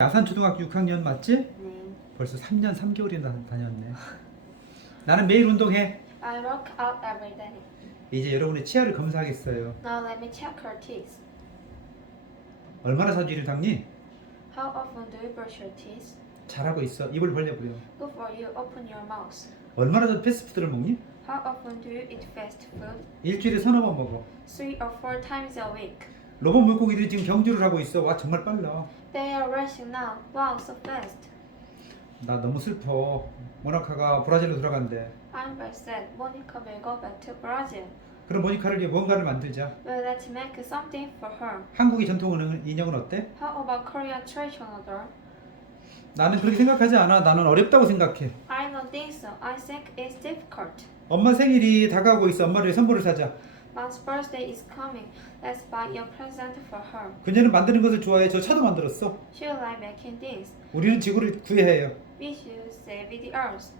야산 초등학교 6학년 맞지? 네. 벌써 3년 3개월이나 다녔네. 나는 매일 운동해. I work out every day. 이제 여러분의 치아를 검사하겠어요. Now let me check her teeth. 얼마나 자주 이를 닦니? How often do you brush your teeth? 잘하고 있어. 입을 벌려보려. Good for you. Open your mouth. 얼마나 자주 패스트푸드를 먹니? How often do you eat fast food? 일주일에 서너 번 먹어. Three or four times a week. 로봇 물고기들이 지금 경주를 하고 있어. 와 정말 빨라. They are rushing now. Wow, so fast. 나 너무 슬퍼. 모나카가 브라질로 들어간대. I'm very sad. Monica will go back to Brazil. 그럼 모니카를 위해 뭔가를 만들자. Well, let's make something for her. 한국의 전통 은행- 인형은 어때? How about Korean traditional doll? 나는 그렇게 생각하지 않아. 나는 어렵다고 생각해. I don't think so. I think it's difficult. 엄마 생일이 다가오고 있어. 엄마를 위해 선물을 사자. Mom's birthday is coming. Let's buy a present for her. 그녀는 만드는 것을 좋아해. 저 차도 만들었어. She will like making this. 우리는 지구를 구해야 해요. We should save the earth.